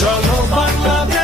চলো বাংলাদেশ।